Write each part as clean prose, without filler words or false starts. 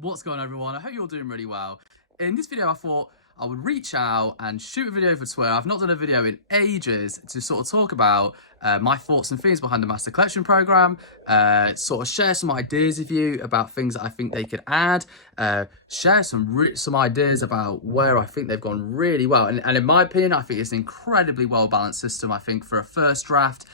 What's going on, everyone? I hope you're all doing really well. In this video, I thought I would reach out and shoot a video for Twitter. I've not done a video in ages to sort of talk about my thoughts and feelings behind the Master Collection Program, sort of share some ideas with you about things that I think they could add, share some ideas about where I think they've gone really well. And in my opinion, I think it's an incredibly well-balanced system. I think for a first draft,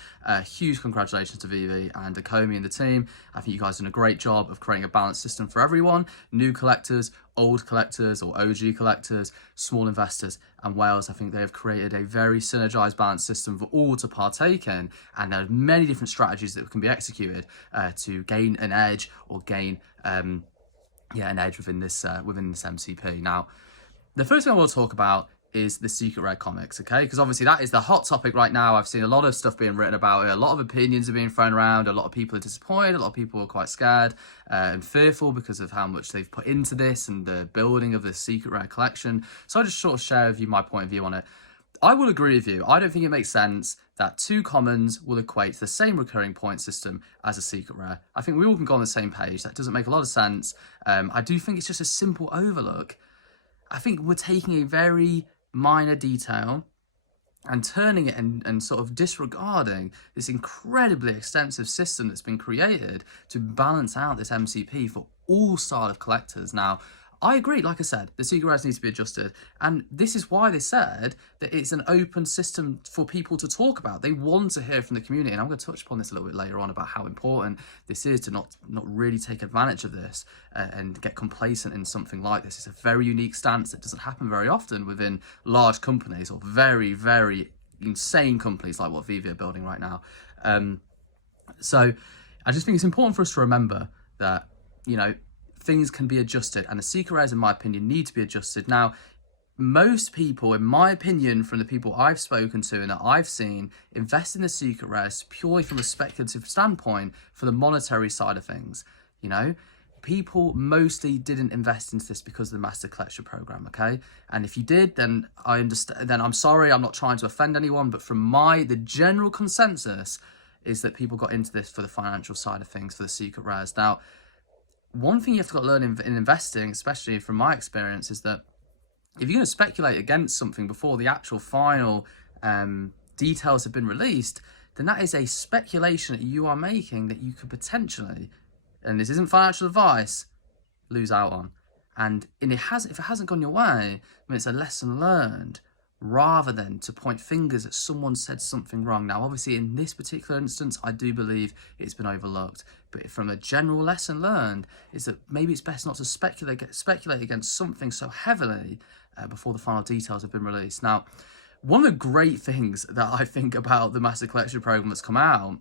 huge congratulations to VEVE and Akomi and the team. I think you guys have done a great job of creating a balanced system for everyone, new collectors, old collectors or OG collectors, small investors and whales. I think they have created a very synergized, balanced system for all to partake in, and there are many different strategies that can be executed to gain an edge or gain an edge within this MCP. Now, the first thing I want to talk about is the Secret Rare comics, okay? Because obviously that is the hot topic right now. I've seen a lot of stuff being written about it. A lot of opinions are being thrown around. A lot of people are disappointed. A lot of people are quite scared and fearful because of how much they've put into this and the building of the Secret Rare collection. So I just sort of share with you my point of view on it. I will agree with you. I don't think it makes sense that two commons will equate to the same recurring point system as a Secret Rare. I think we all can go on the same page. That doesn't make a lot of sense. I do think it's just a simple overlook. I think we're taking a very minor detail and turning it and sort of disregarding this incredibly extensive system that's been created to balance out this MCP for all style of collectors. Now, I agree, like I said, the Secret Rares needs to be adjusted, and this is why they said that it's an open system for people to talk about. They want to hear from the community, and I'm going to touch upon this a little bit later on about how important this is to not really take advantage of this and get complacent in something like this. It's a very unique stance that doesn't happen very often within large companies or very, very insane companies like what VEVE are building right now. So I just think it's important for us to remember that, you know, things can be adjusted, and the Secret Rares, in my opinion, need to be adjusted. Now, most people, in my opinion, from the people I've spoken to and that I've seen, invest in the Secret Rares purely from a speculative standpoint for the monetary side of things. You know, people mostly didn't invest into this because of the Master Collection Program, okay? And if you did, then I understand. Then I'm sorry, I'm not trying to offend anyone, but from the general consensus is that people got into this for the financial side of things, for the Secret Rares. Now, one thing you have to learn in investing, especially from my experience, is that if you're going to speculate against something before the actual final details have been released, then that is a speculation that you are making that you could potentially, and this isn't financial advice, lose out on. And if it hasn't gone your way, then it's a lesson learned, rather than to point fingers at someone said something wrong. Now, obviously, in this particular instance, I do believe it's been overlooked. But from a general lesson learned is that maybe it's best not to speculate against something so heavily before the final details have been released. Now, one of the great things that I think about the Master Collection Program that's come out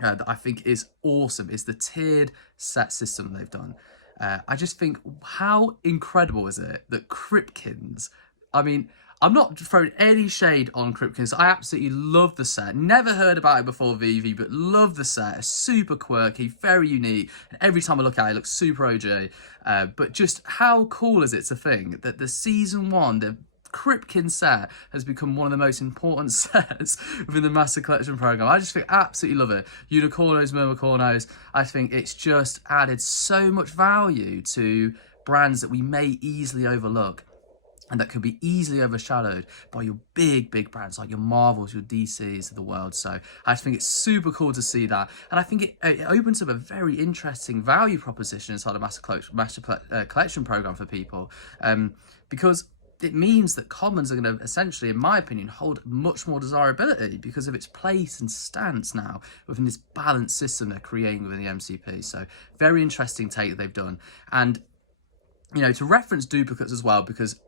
that I think is awesome is the tiered set system they've done. I just think, how incredible is it that Kripkins, I mean, I'm not throwing any shade on Kripkins. I absolutely love the set. Never heard about it before VEVE, but love the set. It's super quirky, very unique. And every time I look at it, it looks super OG. But just how cool is it to think that the Season 1, the Kripkin set, has become one of the most important sets within the Master Collection Program. I just think absolutely love it. Unicornos, Mermicornos, I think it's just added so much value to brands that we may easily overlook, and that could be easily overshadowed by your big brands like your Marvels, your DCs of the world. So I just think it's super cool to see that. And I think it opens up a very interesting value proposition inside the Master Collection Program for people. Because it means that commons are going to essentially, in my opinion, hold much more desirability because of its place and stance now within this balanced system they're creating within the MCP. So very interesting take that they've done. And, you know, to reference duplicates as well, because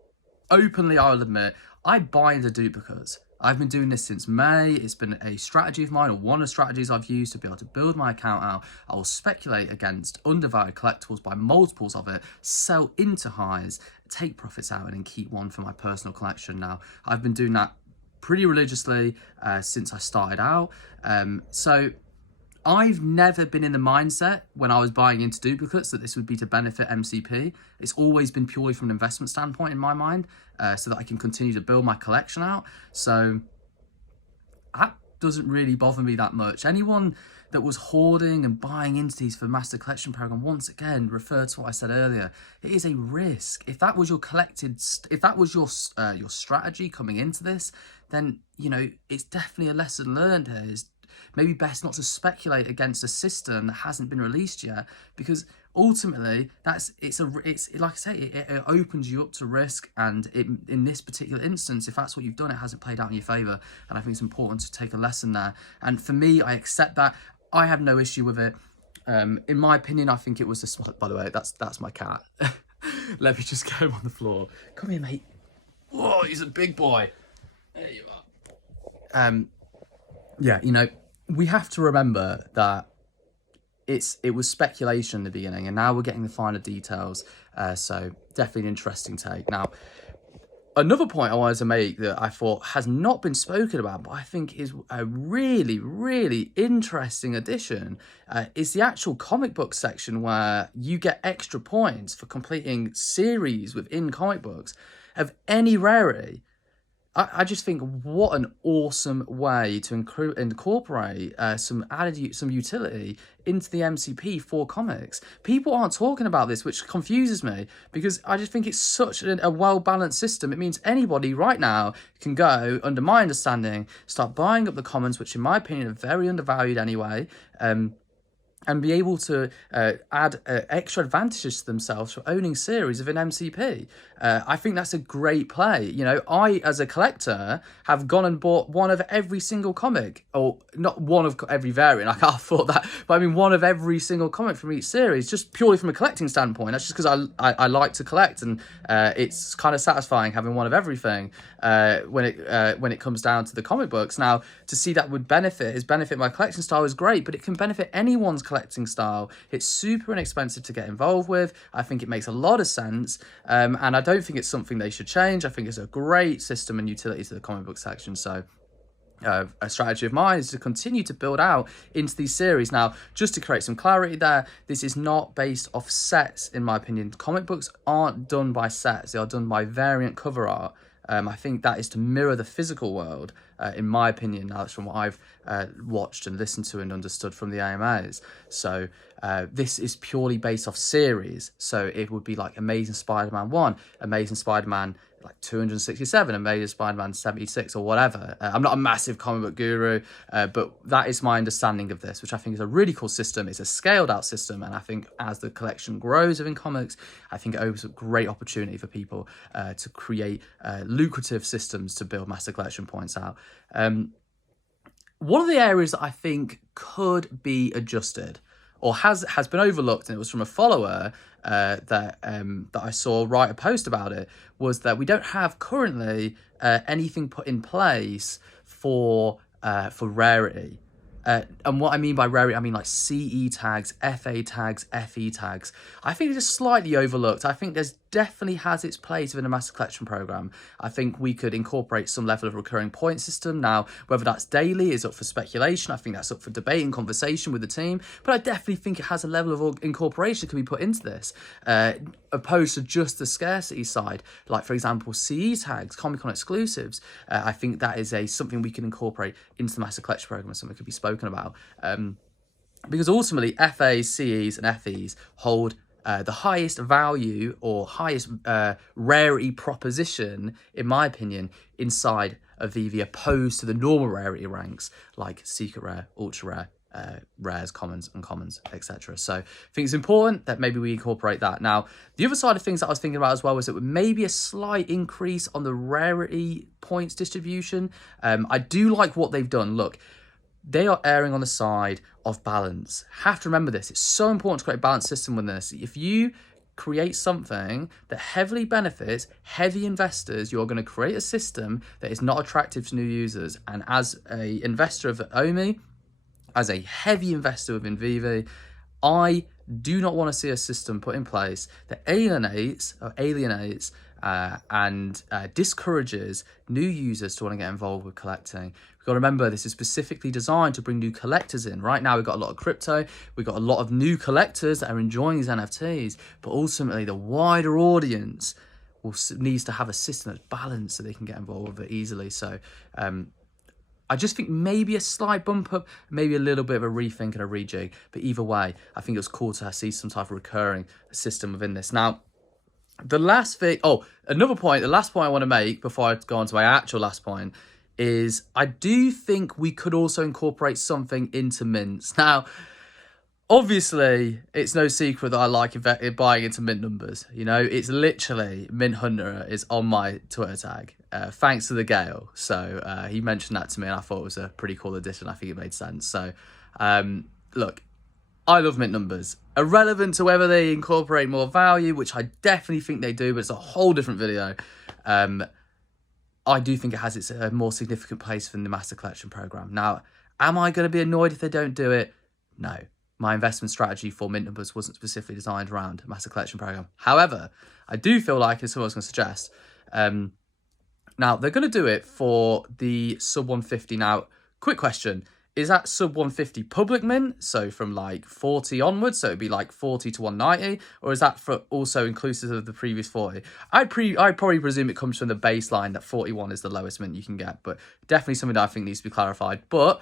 openly, I will admit, I buy into duplicates. I've been doing this since May. It's been a strategy of mine, or one of the strategies I've used to be able to build my account out. I will speculate against undervalued collectibles by multiples of it, sell into highs, take profits out, and then keep one for my personal collection. Now, I've been doing that pretty religiously since I started out. So I've never been in the mindset when I was buying into duplicates that this would be to benefit MCP. It's always been purely from an investment standpoint in my mind, so that I can continue to build my collection out. So that doesn't really bother me that much. Anyone that was hoarding and buying into these for master collection program, once again, refer to what I said earlier. It is a risk. If that was your if that was your strategy coming into this, then, you know, it's definitely a lesson learned here. It's maybe best not to speculate against a system that hasn't been released yet, because ultimately it's like I say, it opens you up to risk, and in this particular instance, if that's what you've done, it hasn't played out in your favor, and I think it's important to take a lesson there. And for me, I accept that. I have no issue with it. In my opinion, I think it was by the way, that's my cat. Let me just get him on the floor. Come here, mate. Whoa, he's a big boy. There you are. Yeah, you know, we have to remember that it was speculation in the beginning, and now we're getting the finer details. So definitely an interesting take. Now, another point I wanted to make that I thought has not been spoken about, but I think is a really, really interesting addition, is the actual comic book section, where you get extra points for completing series within comic books of any rarity. I just think what an awesome way to incorporate some utility into the MCP for comics. People aren't talking about this, which confuses me, because I just think it's such a well-balanced system. It means anybody right now can go, under my understanding, start buying up the commons, which in my opinion are very undervalued anyway, and be able to add extra advantages to themselves for owning series of an MCP. I think that's a great play. You know, I, as a collector, have gone and bought one of every single comic, or not one of every variant, I can't afford that, but I mean one of every single comic from each series, just purely from a collecting standpoint. That's just because I like to collect, and it's kind of satisfying having one of everything when it comes down to the comic books. Now, to see that would benefit my collection style is great, but it can benefit anyone's collecting style. It's super inexpensive to get involved with. I think it makes a lot of sense, and I don't think it's something they should change. I think it's a great system and utility to the comic book section. So a strategy of mine is to continue to build out into these series. Now, just to create some clarity there, this is not based off sets, in my opinion. Comic books aren't done by sets, they are done by variant cover art. I think that is to mirror the physical world, in my opinion. Now, that's from what I've watched and listened to and understood from the AMAs. So this is purely based off series. So it would be like Amazing Spider-Man 1, Amazing Spider-Man like 267, Amazing Spider-Man 76 or whatever. I'm not a massive comic book guru, but that is my understanding of this, which I think is a really cool system. It's a scaled out system, and I think as the collection grows within comics, I think it opens a great opportunity for people to create lucrative systems to build master collection points out. One of the areas that I think could be adjusted, or has been overlooked, and it was from a follower that I saw write a post about it, was that we don't have currently anything put in place for Rarity. And what I mean by Rarity, I mean like CE tags, FA tags, FE tags. I think it's slightly overlooked. I think there's definitely has its place within a master collection program. I think we could incorporate some level of recurring point system. Now, whether that's daily is up for speculation. I think that's up for debate and conversation with the team. But I definitely think it has a level of incorporation that can be put into this, opposed to just the scarcity side. Like, for example, CE tags, Comic-Con exclusives. I think that is something we can incorporate into the master collection program, and something that could be spoken about. Because ultimately, FAs, CEs, and FEs hold the highest value or highest rarity proposition, in my opinion, inside of VEVE, opposed to the normal rarity ranks like secret rare, ultra rare, rares, commons, uncommons, etc. So I think it's important that maybe we incorporate that. Now, the other side of things that I was thinking about as well was that maybe a slight increase on the rarity points distribution. I do like what they've done. Look, they are erring on the side of balance. Have to remember this. It's so important to create a balanced system with this. If you create something that heavily benefits heavy investors, you're going to create a system that is not attractive to new users. And as an investor of OMI, as a heavy investor within VEVE, I do not want to see a system put in place that alienates and discourages new users to want to get involved with collecting. We've got to remember, this is specifically designed to bring new collectors in. Right now, we've got a lot of crypto, we've got a lot of new collectors that are enjoying these NFTs, but ultimately the wider audience needs to have a system that's balanced so they can get involved with it easily. So I just think maybe a slight bump up, maybe a little bit of a rethink and a rejig. But either way, I think it was cool to see some type of recurring system within this. Now, the last thing, another point, the last point I want to make before I go on to my actual last point is I do think we could also incorporate something into mints. Now, obviously, it's no secret that I like buying into mint numbers. You know, it's literally Mint Hunter is on my Twitter tag, thanks to the Gale. So he mentioned that to me and I thought it was a pretty cool addition. I think it made sense. So, look, I love mint numbers. Irrelevant to whether they incorporate more value, which I definitely think they do, but it's a whole different video. I do think it has its more significant place within the Master Collection Program. Now, am I going to be annoyed if they don't do it? No. My investment strategy for mint numbers wasn't specifically designed around Master Collection Program. However, I do feel like, as I was going to suggest, now they're going to do it for the sub 150. Now, quick question. Is that sub 150 public mint? So from like 40 onwards, so it'd be like 40 to 190, or is that for also inclusive of the previous 40? I'd probably presume it comes from the baseline that 41 is the lowest mint you can get, but definitely something that I think needs to be clarified. But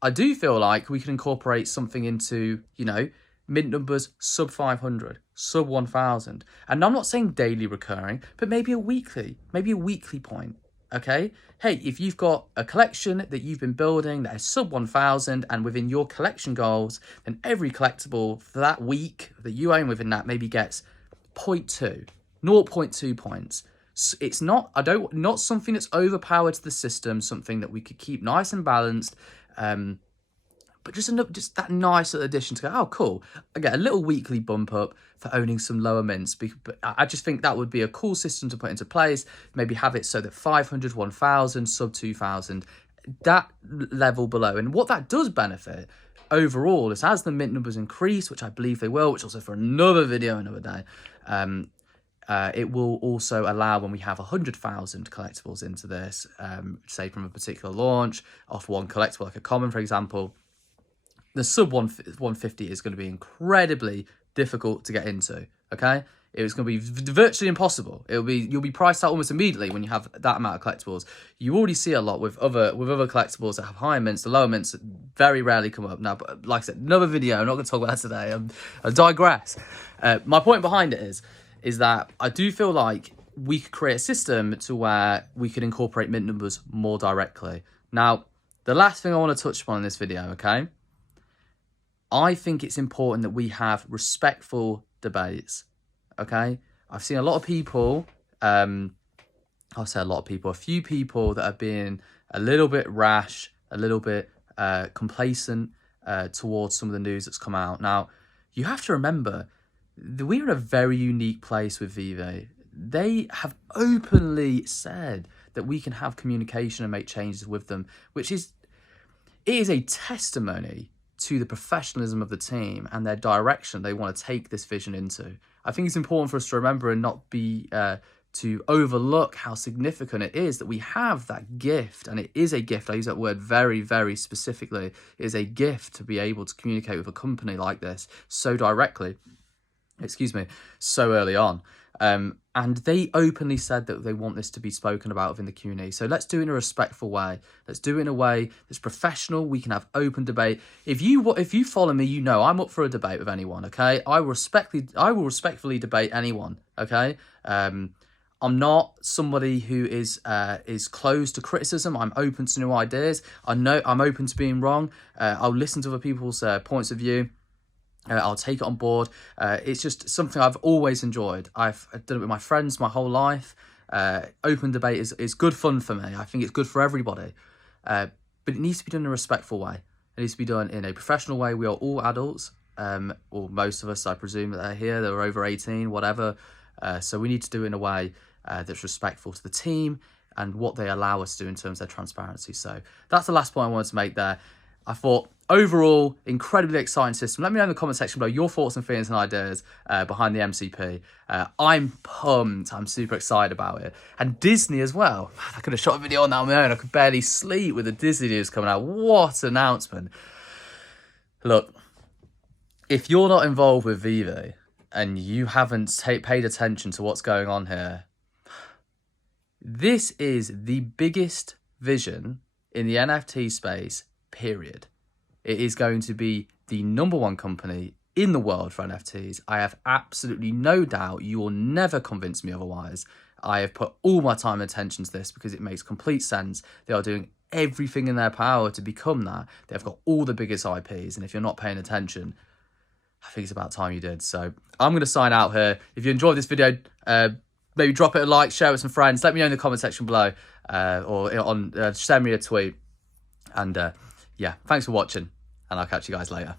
I do feel like we can incorporate something into, you know, mint numbers sub 500, sub 1000. And I'm not saying daily recurring, but maybe a weekly point. Okay, hey, if you've got a collection that you've been building that is sub 1000 and within your collection goals, then every collectible for that week that you own within that maybe gets 0.2 points. So it's not something that's overpowered to the system, something that we could keep nice and balanced. But just that nice little addition to go, oh, cool. I get a little weekly bump up for owning some lower mints. But I just think that would be a cool system to put into place. Maybe have it so that 500, 1000, sub 2000, that level below. And what that does benefit overall is as the mint numbers increase, which I believe they will, which also for another video another day, it will also allow when we have 100,000 collectibles into this, say from a particular launch, off one collectible, like a common, for example, the sub 150 is going to be incredibly difficult to get into, okay? It's going to be virtually impossible. You'll be priced out almost immediately when you have that amount of collectibles. You already see a lot with other collectibles that have higher mints. The lower mints very rarely come up. Now, but like I said, another video. I'm not going to talk about that today. I digress. My point behind it is that I do feel like we could create a system to where we could incorporate mint numbers more directly. Now, the last thing I want to touch upon in this video, okay? I think it's important that we have respectful debates, okay? I've seen a lot of people, I'll say a lot of people, a few people that have been a little bit rash, a little bit complacent towards some of the news that's come out. Now, you have to remember, we're in a very unique place with VEVE. They have openly said that we can have communication and make changes with them, which is a testimony to the professionalism of the team and their direction they want to take this vision into. I think it's important for us to remember and not be to overlook how significant it is that we have that gift, and it is a gift. I use that word very, very specifically. It is a gift to be able to communicate with a company like this so directly, so early on. And they openly said that they want this to be spoken about within the Q&A. So let's do it in a respectful way. Let's do it in a way that's professional. We can have open debate. If you follow me, you know I'm up for a debate with anyone, okay? I will respectfully debate anyone, okay? I'm not somebody who is closed to criticism. I'm open to new ideas. I'm open to being wrong. I'll listen to other people's points of view. I'll take it on board. It's just something I've always enjoyed. I've done it with my friends my whole life. Open debate is good fun for me. I think it's good for everybody. But it needs to be done in a respectful way. It needs to be done in a professional way. We are all adults, or most of us, I presume, that are here. They're over 18, whatever. So we need to do it in a way that's respectful to the team and what they allow us to do in terms of their transparency. So that's the last point I wanted to make there. I thought, overall, incredibly exciting system. Let me know in the comment section below your thoughts and feelings and ideas behind the MCP. I'm pumped. I'm super excited about it. And Disney as well. Man, I could have shot a video on that on my own. I could barely sleep with the Disney news coming out. What an announcement. Look, if you're not involved with VEVE and you haven't paid attention to what's going on here, this is the biggest vision in the NFT space, period. It is going to be the #1 company in the world for NFTs. I have absolutely no doubt. You will never convince me otherwise. I have put all my time and attention to this because it makes complete sense. They are doing everything in their power to become that. They've got all the biggest IPs, and if you're not paying attention, I think it's about time you did. So I'm going to sign out here. If you enjoyed this video, maybe drop it a like, share it with some friends. Let me know in the comment section below, or send me a tweet. And yeah, thanks for watching, and I'll catch you guys later.